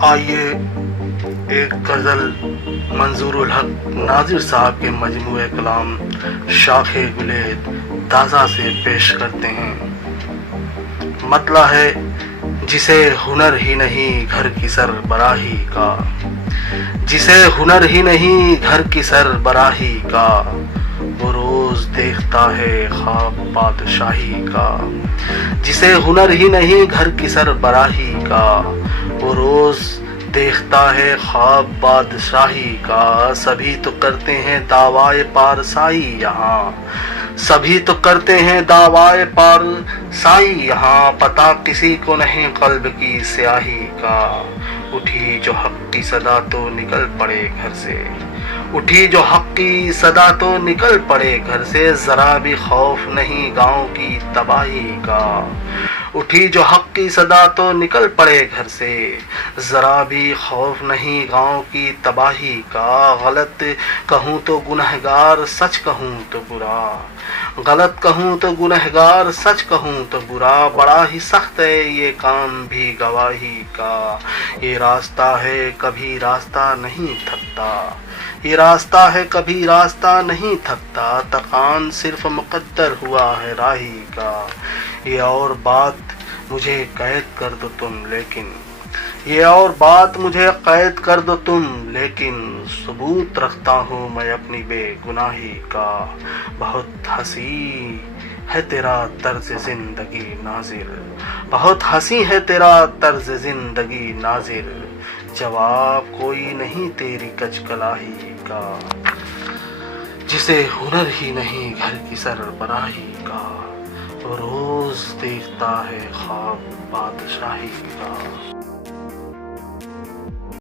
آئیے ایک غزل منظور الحق ناظر صاحب کے مجموعہ کلام شاخ گلے تازہ سے پیش کرتے ہیں۔ مطلع ہے جسے ہنر ہی نہیں گھر کی سربراہی کا، جسے ہنر ہی نہیں گھر کی سربراہی کا، وہ روز دیکھتا ہے خواب بادشاہی کا۔ جسے ہنر ہی نہیں گھر کی سربراہی کا، وہ روز دیکھتا ہے خواب بادشاہی کا۔ سبھی تو کرتے ہیں دعویٰ پارسائی یہاں، سبھی تو کرتے ہیں دعویٰ پارسائی یہاں، پتہ کسی کو نہیں قلب کی سیاہی کا۔ اٹھی جو حق کی صدا تو نکل پڑے گھر سے، اٹھی جو حق کی صدا تو نکل پڑے گھر سے، ذرا بھی خوف نہیں گاؤں کی تباہی کا۔ اٹھی جو حق کی صدا تو نکل پڑے گھر سے، ذرا بھی خوف نہیں گاؤں کی تباہی کا۔ غلط کہوں تو گنہگار، سچ کہوں تو برا، غلط کہوں تو گنہگار، سچ کہوں تو برا، بڑا ہی سخت ہے یہ کام بھی گواہی کا۔ یہ راستہ ہے کبھی راستہ نہیں تھکتا، یہ راستہ ہے کبھی راستہ نہیں تھکتا، تکان صرف مقدر ہوا ہے راہی کا۔ یہ اور بات مجھے قید کر دو تم لیکن، یہ اور بات مجھے قید کر دو تم لیکن، ثبوت رکھتا ہوں میں اپنی بے گناہی کا۔ بہت ہنسی ہے تیرا طرز زندگی ناظر، بہت ہنسی ہے تیرا طرز زندگی ناظر، جواب کوئی نہیں تیری کچ کلاہی کا۔ جسے ہنر ہی نہیں گھر کی سربراہی کا، وہ روز دیکھتا ہے خواب بادشاہی کا۔